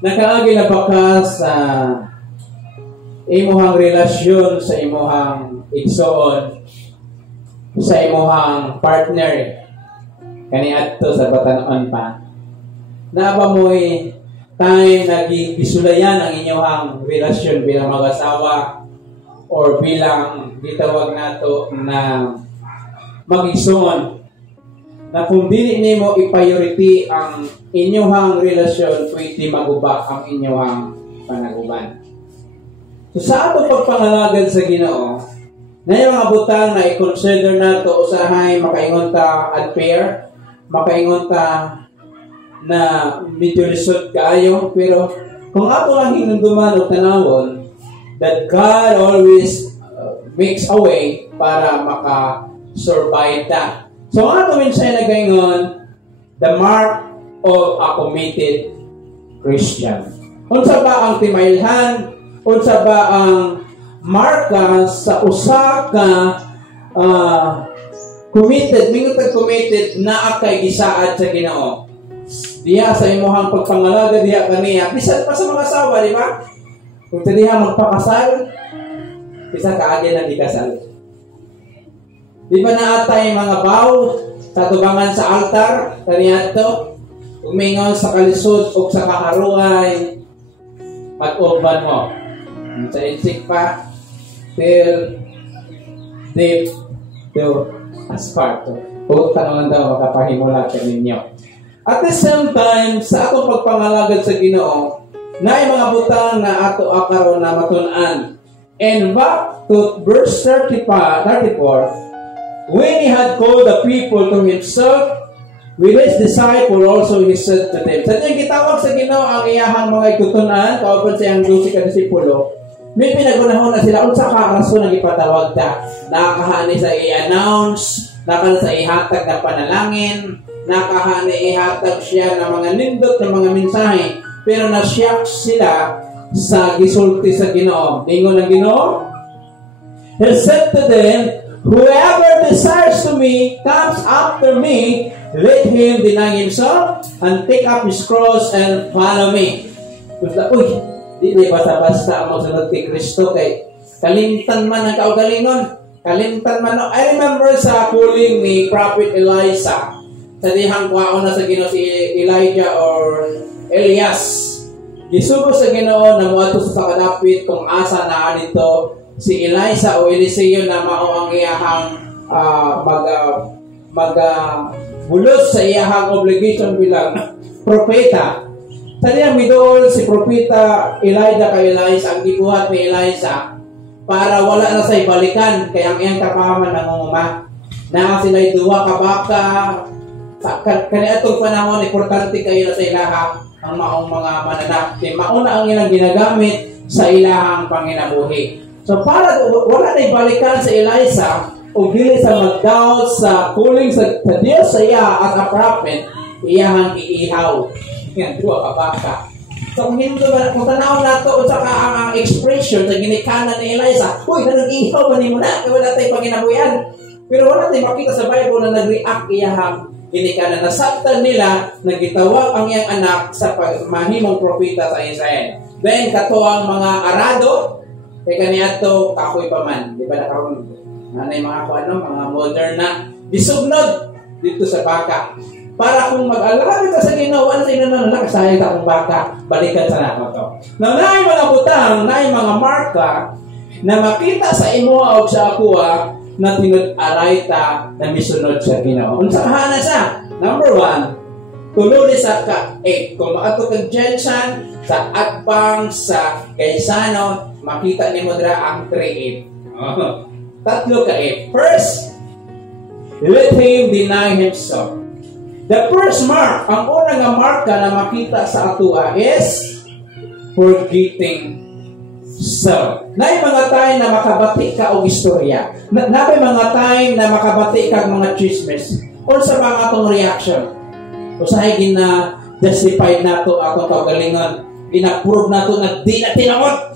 Nakaagi na ba ka sa imuhang relasyon sa imuhang igsoon, sa imuhang partner, kaniadto sa batanon pa? Naaba mo'y tayo nag-isulayan ang inyong relasyon bilang mag-asawa or bilang gitawag nato na mag-igsoon, na kung dili nimo i-priority ang inyong relasyon, pwede maguba ang inyong panaguban. So sa ato pagpangalagad sa Ginoo, na yung mga butang na i-consider nato usahay makaingon ta unfair, makaingon ta na medyo lisod kaayo, pero kung ato lang hinunduman o tanawon that God always makes a way para maka-survive ta. So ato minsan na gayon, the mark of a committed Christian. Unsa ba ang timailhan? Unsa ba ang marka sa usa ka committed, minutag committed na akay gisaad sa Ginoo? Diha sa imuhang pagpangalaga diha kaniya, bisan pa sa mga asawa, di ba? Kung diha magpakasal, bisan kaagi na ikasal. Di ba naatay mga vow sa tubangan sa altar kaniya to? Umingon sa kalisod o sa kaharuay, pag-uban mo. Sa insik pa, till deep to asparto. Puta naman daw makapahimula ka ninyo. At the same time, sa atong pagpangalagad sa Ginoo, na mga butang na ato akaron na matun-an. And back to verse 34, when he had called the people to himself, with his disciple also he said to them. Sa diyang gitawag sa Ginoo ang iyahang mga itutunan, kauban sa iyang 12 ka disipulo, may pinagunahon na sila unsa ka rason ang ipatawag ta. Nakakahani sa i-announce, nakakahani sa ihatag na panalangin, nakakahani ihatag siya ng mga nindot ng mga mensahe, pero nasyak sila sa gisulti sa Ginoo. Ingon ang Ginoo, he said to them, whoever desires to me comes after me, let him deny himself and take up his cross and follow me. Gusto, di basta-basta ang magsunod kay Kristo kay kalimtan man ang kaugalingon. Kalimtan man. I remember sa calling ni Prophet Elijah. Sa dihang kwaon na sa Ginoo si Elijah or Elias. Gisugo sa Ginoo na muadto sa kadapit kung asa naa dito si Elijah o Eliseo na mao ang iyahang bulos sa iyahang obligation bilang propeta. Sa diyang midol si propeta Elijah kay Elias, ang gibuhat ni Elijah para wala na sa ibalikan kay ang iyang kapahaman nangunguma na sila'y duwa ka baka kaniadtong panahon importante kayo na sa ilaha ang maong mga mananak mauna ang ilang ginagamit sa ilahang panginabuhi. So para wala na ibalikan sa Elijah o dili sa mag-doubt sa calling sa Diyos sa iya as a prophet, iyahang iihaw. Yan, duwa ka baka. So kung hindi ba, kung tanaw na ito, at saka ang expression na ginikanan ni Elijah, uy, nanag-ihaw ba ni mo na? Kaya wala tayong panginabuyan. Pero wala tayong makita sa Bible na nag-react iyahang ginikanan. Nasaktan nila, nagitawag ang iyang anak sa mahimong propeta sa Israel. Then, katuwang mga arado, kaya kaniya ito, kakoy pa man. Di ba nakaroon? Nanay mga mga modern na bisugnod dito sa baka. Para kung mag-alala ka sa Ginoo, ano sa'yo na nakasayang ka kung baka, balikan sa nato to. Now, naay mga butang, naay mga marka na makita sa imo o sa akuha na tinag-alay ta na misunod sa Ginoo. Unsahan na siya? Number 1, tululi sa ka-8. Kung maato kang Jensen, sa Atbang, sa Gaisano, makita ni mo dra ang 3-8. Tatlo ka-8. First, let him deny himself. The first mark, ang unang marka na makita sa atua is forgetting self. Naay mga time na makabati ka og istorya. Naay mga time na makabati ka og mga chismes. Unsa ba ang atong reaction? Usahay gina justified nato atong kaugalingon. Gina-prove nato na di na tinawag.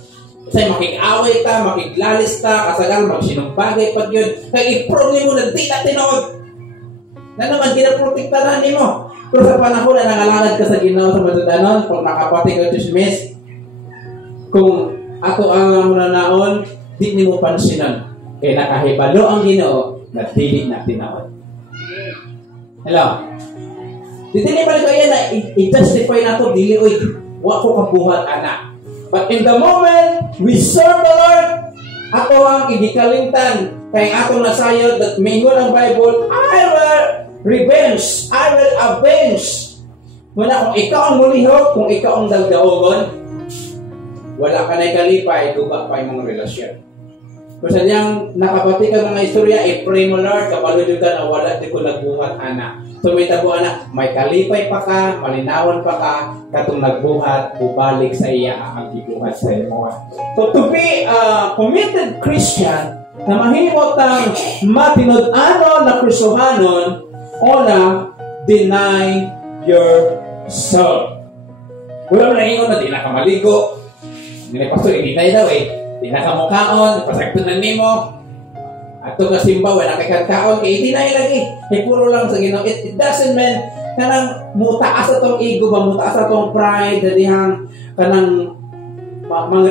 Say makig-away ta, makiglalis ta, kasagan magsinumpagay pag yun. Kaya i-prove mo na di na tinawag. Na naman, ginaprotektaran mo. Pero sa panahon na nangalangad ka sa Ginoo sa matutanon, pag nakapati ka chismis, kung ako ang mananaon, di ni mo pansinan. Kaya nakahibalo ang Ginoo na dili na tinawad. Hello? Dito ni balik kaya na i-justify na ito, dili oy, wa ko kabuhat anak. But in the moment we serve the Lord, ako ang igikalingtan kay ako nasayod that mingon ang Bible, I will revenge, I will avenge. Muna kung ikaw ang mulihok, kung ikaw ang dagdaogon, wala ka na ikalipay, guba pa yung mga relasyon. Kung sanyang nakapati ka mga istorya, i-pray mo Lord, kapaludyo ka na wala di ko nagbuhat anak. So may tabo anak, may kalipay pa ka, malinawan pa ka, katong nagbuhat, bubalik sa iya ang gibuhat sa imo. So to be a committed Christian, na mahimot ang matinud-ano na Kristohanon, una, deny yourself. Wala mo na ingon na di na ka maligo. Hindi na pastor, i-deny daw di na ka mukaon, pasagtunan nimo. Ato nga simba, wala kay kagkaon, i-deny lagi. Puro lang sa Ginoo. It doesn't mean kanang mutaas atong ego ba, mutaas atong pride, dadihang kanang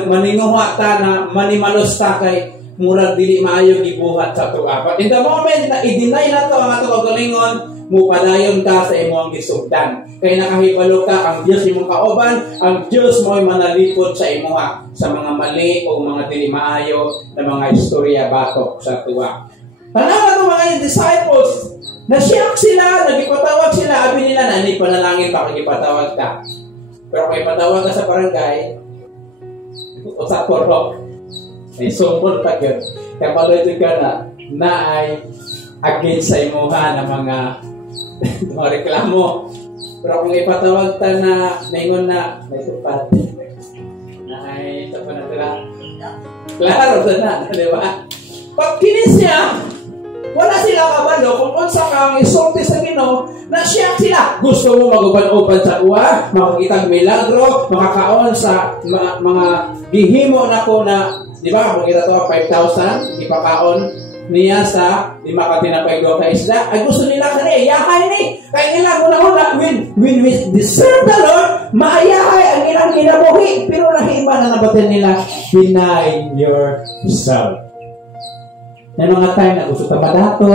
maninguha ta na manimalos ta kay murag dili maayo gibuhat sa tuwa. But in the moment na i-deny na to ang ato kagalingon, mupadayon ka sa imong gisugdan. Kaya nakahibalo ka, ang Diyos imong kauban, ang Diyos mo'y manalipod sa imuha sa mga mali o mga dili maayo na mga istorya batok sa tuwa. Tanawa ng mga disciples, nasyak sila, nagipatawag sila, abi nila na ni panalangin pa kagipatawag ka. Pero kung ipatawag ka sa barangay, o sa korok, ay sumpod pa yun. Kaya palito ka na ay against sa imuha ng mga reklamo. Pero kung ipatawag ta na naingon na may tupat na ay ito pa na sila. Klaro na, di ba? Pag kinis niya, wala sila kabalo kung unsa kang isulti sa Ginoo, na siya sila. Gusto mo maguban-uban sa uwa, makakitang milagro, makakaon sa mga gihimo na ko na, di ba, kung kita to 5,000, ipakaon niya sa 5 katinapay 2 ka isda. Ay gusto nila kani, yahay ni. Kaya nila muna when we deserve the Lord, maayahay ang ilang kinabuhi. Pero nahiba na nabatin nila, deny yourself. Yan mga time na gusto madato,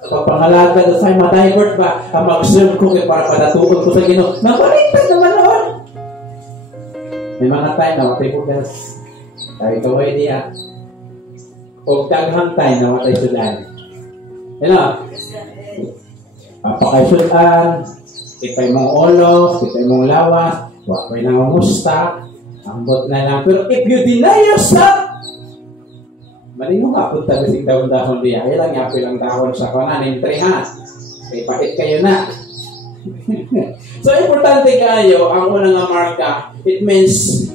kapag pangalaga doon sa'yo, ma-divert ba? Ang mag-serve ko para padatuon ko sa Ginoo. Nabaliktad naman noon. May mga time na matay po gas. Kaya kaway niya. O daghang time na matay sudan. Yan o. Papakaysudan, ipay mong olos, ipay mong lawas, wapay na mamusta, ambot na lang. Pero if you deny yourself, mali mo nga punta kasing dahon-dahon diya. Ay lang, yapi lang dahon sa kanan, ha. Kaya pahit kayo na. So, importante kayo, ang unang nga marka, it means,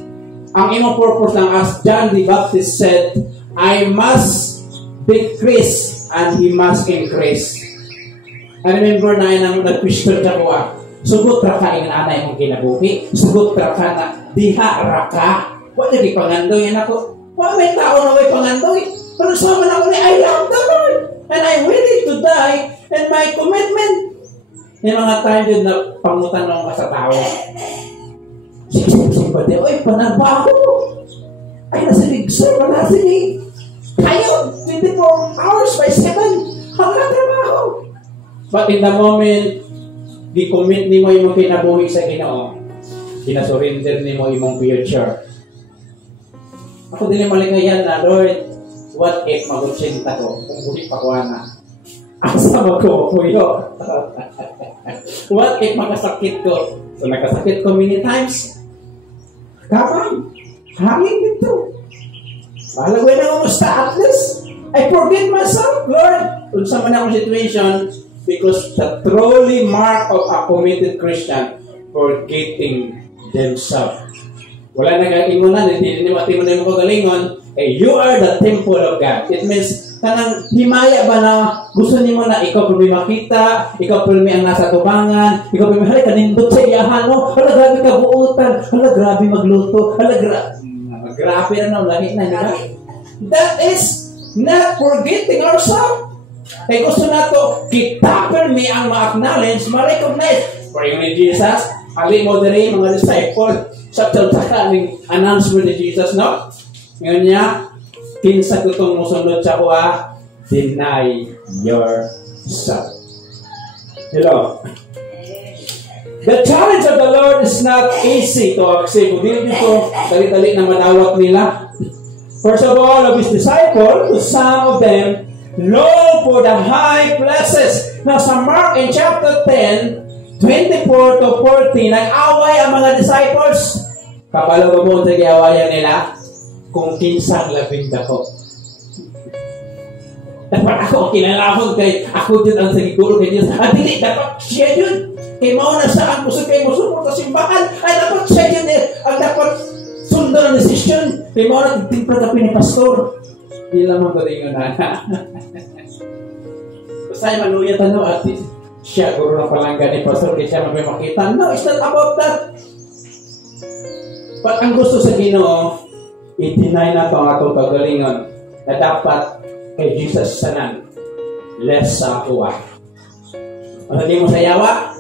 ang imong purpose lang, as John the Baptist said, I must decrease and He must increase. I remember na yun ang nag-question ka ko, sugot ra ka yung anay mong kinabuhi, sugot ra ka na diha ra ka. Wala di pangandoy yan ako. Wala may tao na may pangandoy. Pero sama na ako ni, I love the Lord. And I'm willing to die. And my commitment. Yung mga time din na pangutanong ka sa tao. Sige pa din, oy, panarbaho. Ay, nasilig, sir, nasilig. Kayo, 24 hours by 7. Hanggang trabaho. But in the moment, di-commit ni mo yung kinabuhi sa Ginoo, kinasurrender ni mo yung future. Ako din yung malikayan na, Lord, what if magutsinta ko? Kung buhi pa ko na. Asa magkukuyo? What if makasakit ko? So, nakasakit ko many times. Kapay, hangin dito. Malagay na kumusta. At least, I forget myself, Lord. Kung sa man akong situation, because the truly mark of a committed Christian, forgetting themselves. Wala na kaingon na, hindi mo na mo kagalingon, you are the temple of God. It means, kanang himaya ba na gusto niyo na ikaw pwede makita, ikaw pwede ang nasa tubangan, ikaw pwede halika kanindot sa iyahan, no? Hala, grabe kabuutan, hala, grabe magluto, hala, grabe na, lahi na, diba? That is not forgetting ourselves. Kaya gusto na to, kita permi ang ma-acknowledge, ma-recognize. Pray ni Jesus, ali mo diri mga disciple, sa taltaka ng announcement ni Jesus, no? Ngayon niya, kinsa ko itong musunod sa kuha, deny yourself. Hello? The challenge of the Lord is not easy to accept. Kung hindi dito, dali-dali na madawat nila. First of all, of His disciples, some of them, long for the high places. Now, sa Mark in chapter 10, 24 to 40, nag-away ang mga disciples. Kapalo ba mo nag-awayan nila? Kung kinsang labing dako. Dapat ako kinalahon kay ako din ang siguro kay Diyos. At hindi, dapat siya yun. Kay mauna saan mo sa kayo mo sa simbahan. Ay, dapat siya yun ang dapat sundan ang desisyon. Kay mauna nagtimpla ka ni pastor. Hindi lamang ko rin yun na. Basta yung manuyat at siya guro ng palangga ni pastor kaya siya magmakita. No, it's not about that. But ang gusto sa Ginoo, i-deny na ito ang atong kagalingon na dapat kay Jesus sanan less sa kuwa. Ano di mo sa yawa?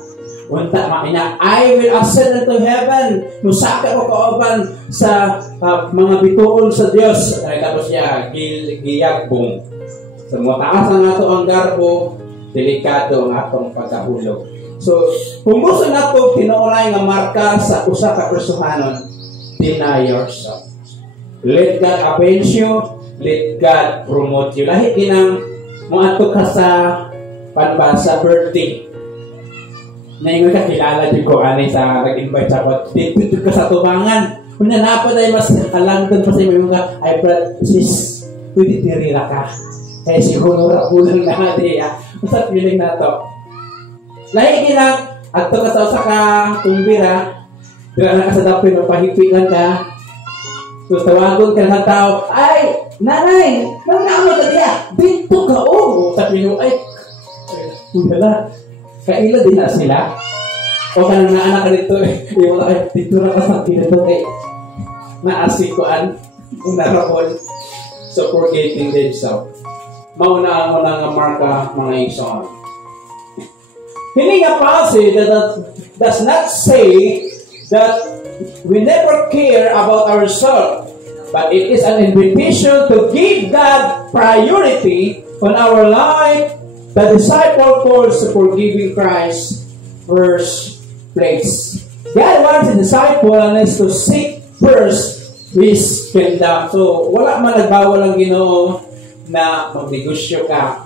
Unta makina, I will ascend into heaven. Musaka ko kauban sa mga bituon sa Dios. Tapos siya giyagbong. Sa mga taas ang ato ang garbo, delikado ang atong pagkahulog. So, kung gusto na ito, tinuulay nga marka sa usa ka persuhanon, deny yourself. Let God avenge you. Let God promote you. Lahi kinang muato ka sa panbasa birthday. Naingon ka kilala din ko ani sa nag-invite sa kot. Dito ka sa tubangan. Kung nanapad ay mas alangton pa sa iyo ka, ay brad, sis, pwede tirira ka. Kaya siguro rapulang na natin. Basta feeling na to. Lahi kinang ato ka sa usa ka tumbira. Dira na ka sa dapin mapahipilan ka. So tawagon ka ng tao, ay, nanay, naman ka diya, dito ka, oh. Sabi nyo, ay, wala, kaila din na sila. O ka nang naanak ka dito, ay, dito na ka sa dito, kay, naasikuan, kung narapon, so forgetting themselves. Maunaan mo na nga marka, mga ison. Hindi nga passage that does not say that we never care about ourselves, but it is an invitation to give God priority on our life. The disciple calls for giving Christ first place. God wants the disciple and is to seek first His kingdom. So, wala man nagbawal ang Ginoo na magnegosyo ka,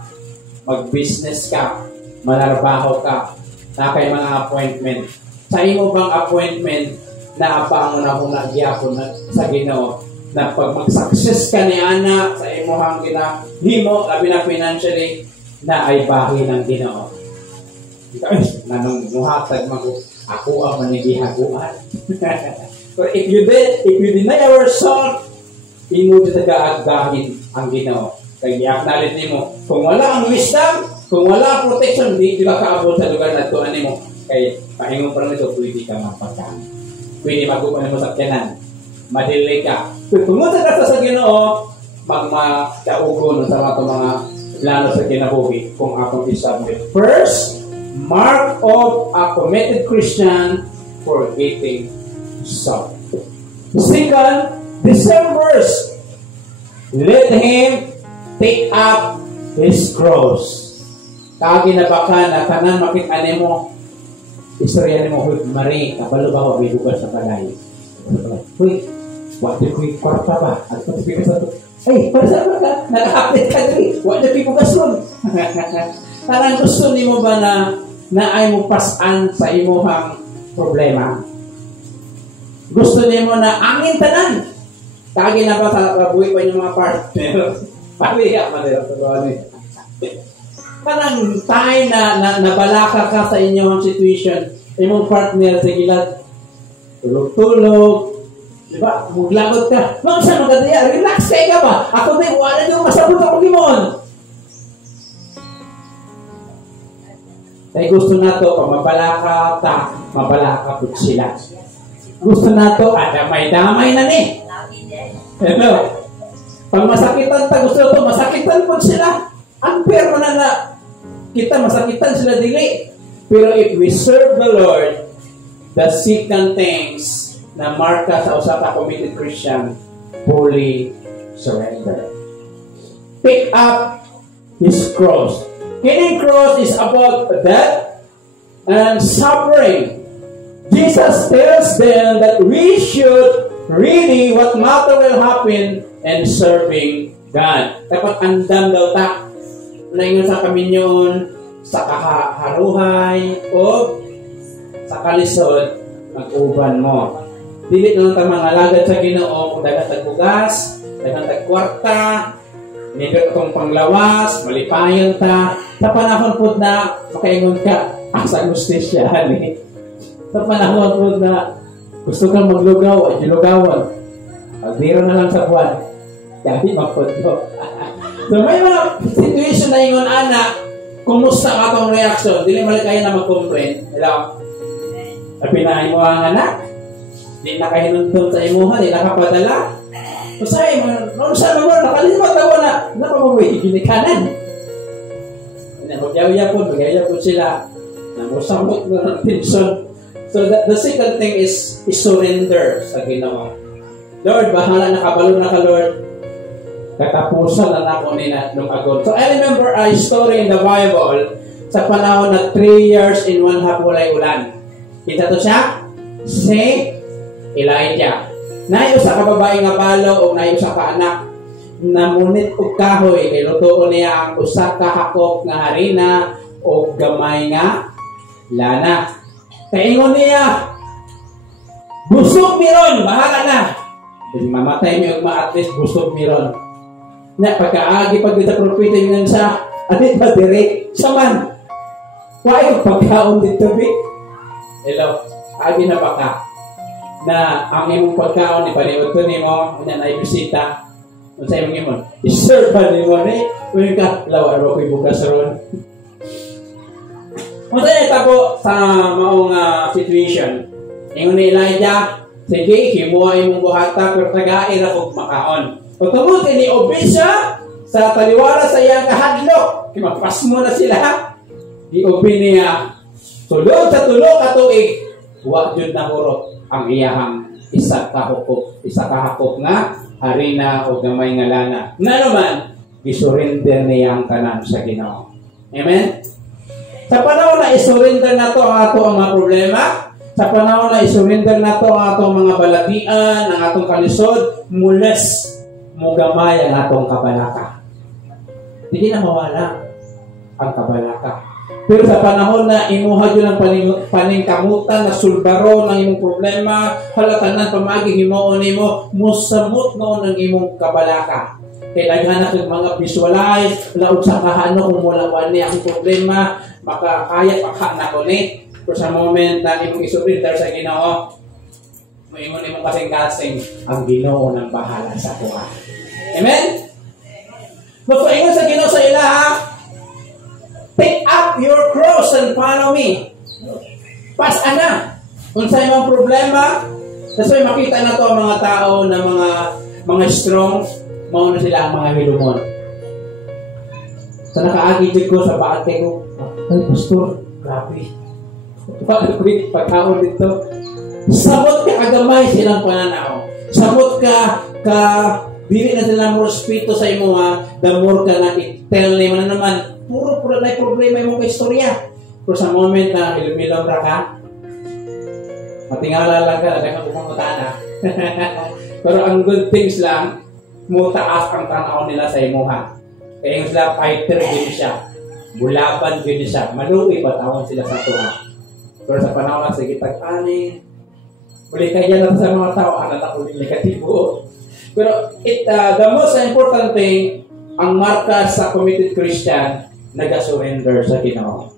mag-business ka, manarbaho ka, na kay mga appointment. Sa imo bang appointment na apang una gyapon sa Ginoo na pag mag-success ka ni ana sa imong ginahimo labi na financially na ay bahin ng Ginoo. Nanong muhatag ako ang manigihaguan. But if you deny yourself, imo tagaagahin ang Ginoo. Kaya i-acknowledge nimo kung wala ang wisdom, kung wala ang protection, di ka kaabot sa lugar na tuan nimo. Kaya pahingon pa lang ito, pwede ka mapagkaan. Pwede magupan mo sa kanan. Madili ka. Kung pumunta ka sa Ginoo, magmakaugon sa mga plano sa kinabuhi kung akong isubmit. First, mark of a committed Christian, forgetting self. Second, the same verse. Let him take up his cross. Kagi na baka na kanan makita mo istorya ni mo, Marie, kabalo ba ako may bukas sa palay? Uy, wala ko'y kwarta ba? At pati pikas na ito. Ay, para saan ba ka? Naka-update ka rin. Wala ko'y bukas nun. Parang gusto ni mo ba na ay mo pasan sa imuhang problema? Gusto ni mo na angin tanan? Kagi na ba sa kabuhi pa yung mga partner? Paliya pa nila sa bawani. Parang tayo na nabalaka ka sa inyong situation, imong partner sa gilad, tulog-tulog, di ba? Maglagot ka. Mga saan magkadaya? Relax ka ba? Ako din, wala nyo masabot ako gimon. Kaya gusto na to, pag mabalaka po sila. Gusto na to, damay-damay na ni. Hello? Pag masakitan ta, gusto to, masakitan po sila. unfair man na kita masakitan sila dili. Pero if we serve the Lord, the second things na marka sa usa ka committed Christian, fully surrender. Pick up His cross. His cross is about death and suffering. Jesus tells them that we should really, what matter will happen in serving God. Dapat andam daw ta. Naingon sa kaminyon, sa kaharuhay, o sa kalisod, mag-uban mo. Dili na lang mga alagad sa Ginoo, kung dagang tagbugas, dagang tagkwarta, nigat itong panglawas, malipayan ta. Sa panahon po na, makaingon ka, sa gustisya, sa panahon po na, gusto kang maglugaw, ay lugawan. Pagbiro na lang sa buwan, dahil magpunto. So may mga situation na ingon, anak, kumusta ka itong reaction? Dili mali kayo na mag-complain. Hello? Napinahin mo ang anak, di na kayo nuntung sa imuha, di na kapadala. Masay mo, nakalimot ako na, napamabuhay, ginikanan. Nagyaw-yaw po, magyaw po sila. Namusamot mo ng tension. So the second thing is surrender sa Ginoo. Lord, bahala na kabalo na ka, Lord. Katapusan na ako nila nung agon. So I remember a story in the Bible sa panahon na 3 years in 1 half walay ulan. Kita to siya? Si Elijah. Nayo sa kababae nga balo o nayo sa kaanak na munit og kahoy kay lutuon niya ang usa ka hakop nga harina o gamay nga lana. Kaingon niya, busog miron, bahala na. Mamatay mi og at least busog miron. Na pagkaagi pag kita propeta yun sa atit ba direct saman. Why ko pagkaon dito bi? Hello, agi na baka na ang imong pagkaon ni paliwag to nimo unya na ibisita unsa imong imong i-serve pa nimo ni uy ka lawa ro koy bukas ron. Unsa tabo sa maong situation ingon ni Elijah, sige himuha imong buhata pero tagain ako makaon. Pagtungod ni obisya sa taliwala sa iyang kahadlok, kimapas mo na sila. Iubi niya, sulod sa tulo ka tuig, wa jud na hurot ang iyahang isa kahakop nga harina o gamay nga lana. Na naman, isurrender niya ang tanan sa Ginoo. Amen? Sa panahon na isurrender na to ang ato ang mga problema, sa panahon na isurrender na to ang atong mga balatian, ang atong kalisod, mules mo gamay ang atong kabalaka. Hindi na mawala ang kabalaka. Pero sa panahon na imuha yun ang paningkamutan na sulbaro ng imong problema, halatanan pamagi himuon nimo, musamot noon ang imong kabalaka. Kailangan na mga visualize, laod sa kahano kung mula niya ang problema, makakaya pa na ko ni. Pero sa moment na imong isurrender sa Ginoo, moingon imong kasing-kasing, ang Ginoo nang bahala sa kuha. Amen? Magpaingon sa Ginoo sa ilaha, pick up your cross and follow me. Pas-a na. Kung sa imong problema, kasi makita na to ang mga tao na mga strong, mauna sila ang mga hilumon. Sa nakaagid ko sa baate ko, ay pastor, grabe. Pagkaon dito. Samot ka kagamay silang pananaw. Samot ka dili na sila mo respeto sa imo ha, the more ka na i-tell nimo na naman, puro na problema imong istorya. Pero sa moment na ilumilom ra ka, matingala lang ka, dagang kumangutana. Pero ang good things lang, mutaas ang tanaw nila sa imo ha. Kaya yung sila fighter din siya, bulaban din siya, maluwi pa tawon sila sa tuwa. Pero sa panahon na sige tag-ani, uli kaya lang sa mga tao, alala ko yung negatibo. Pero the most important thing, ang marka sa committed Christian, nag-surrender sa Ginoo.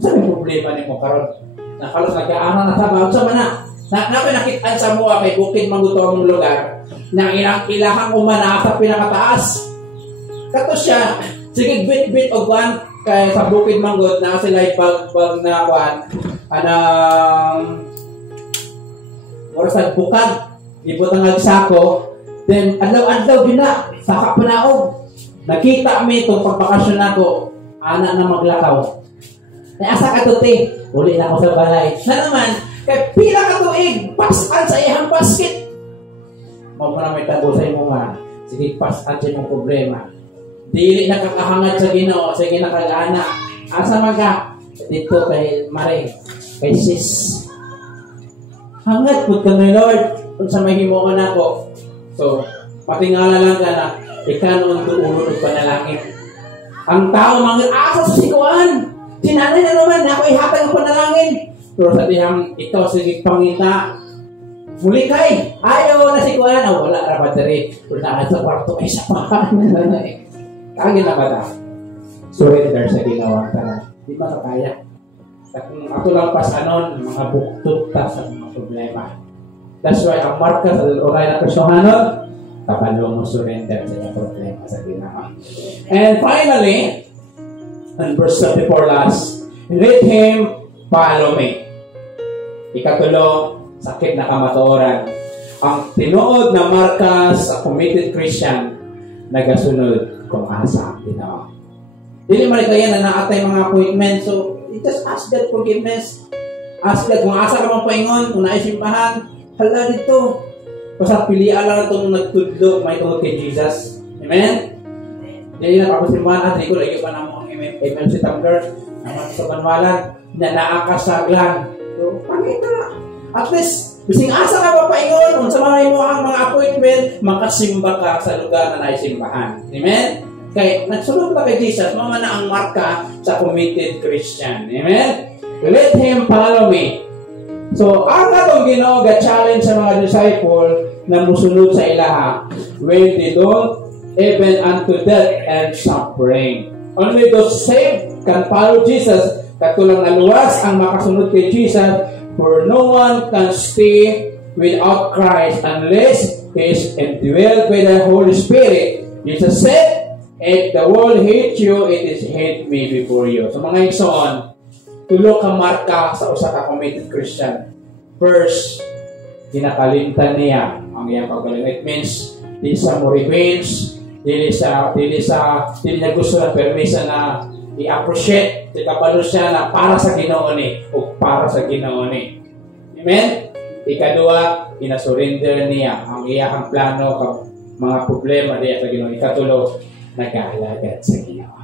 Saan yung problema ni mo karon? Nakalos nag-aaral na sa bawat sa mana. Nakitaan sa mua kay bukid mangutong lugar na ilahang umana sa pinakataas. Kato siya, sige bit og one kay sa bukid manggut na sila bag na kwan anang orasag bukag ibutang nagsako. Then, adlaw-adlaw gina, saka panaog. nakita mi itong pagbakasyon ako, anak na maglakaw. Ay asa ka to, te? Uli na ako sa balay. Na naman, kay pila ka tuig, pasan sa iyang basket. Mao pa na may tabo sa imo nga. Sige, pasan sa imong problema. Dili nakakahangad sa Ginoo, sige nakagana. Asa maga? Dito kay Mare, kay sis. Hangad pud kami Lord, kung sa mahimoon ako. So, patingala lang ka na, ikanon duulod og panalangin. Ang tao asa sa sikuan. Sinanay na naman, ako ihatag ang panalangin. Pero sabihang ito, sige pangita. Muli kay, ayaw na sikuan. Wala rapat diri. Pero nakat sa kwarto, ay sapahan na na eh. Kagin na ba na? Surrender sa ginawa ka na. Di ba na kaya? Ato lang pas anon, mga buktot ta sa mga problema. That's why ang marka sa oray na Kristohanon, kapalo mo surrender sa mga problema sa ginawa. And finally, in verse 34 last, let him follow me. Ikatulo, sakit na kamatuoran. Ang tinuod na marka sa committed Christian, nagasunod kung asa ang ginawa. Dili man kaya na naatay mga appointment, so just ask that forgiveness. Ask that kung asa ka mang paingon, kung naisimbahan, hala dito. Basta pilihan lang itong nagtudlo, may tungod kay Jesus. Amen? Dili na papasimbahan, at ko lagi pa na mo ang email si Tumblr, naman sa panwalan, na naakasaglan. So, pangita. At least, bising asa ka pa paingon, kung sa mga mga appointment, makasimba ka sa lugar na naisimbahan. Amen? Kaya nagsulod pa kay Jesus, mama na ang marka sa committed Christian. Amen? Let him follow me. So, ang atong Ginoo ga-challenge sa mga disciple na musunod sa ilaha when they don't even unto death and suffering. Only those saved can follow Jesus. Katulang naluwas ang makasunod kay Jesus, for no one can stay without Christ unless he is indwelled by the Holy Spirit. Jesus said, if the world hates you, it is hate me before you. So mga igsoon, tulo ka marka sa usa ka committed Christian. First, ginakalimtan niya ang iyang paggaling. It means, di sa mo revenge, dili na gusto na permisa na i-appreciate, di kabalo siya na para sa Ginoo ni o para sa Ginoo ni. Amen? Ikaduha, ina-surrender niya ang iyang plano kag mga problema diya sa Ginoo. Ikatulo, nag-aalagad sa Ginoo.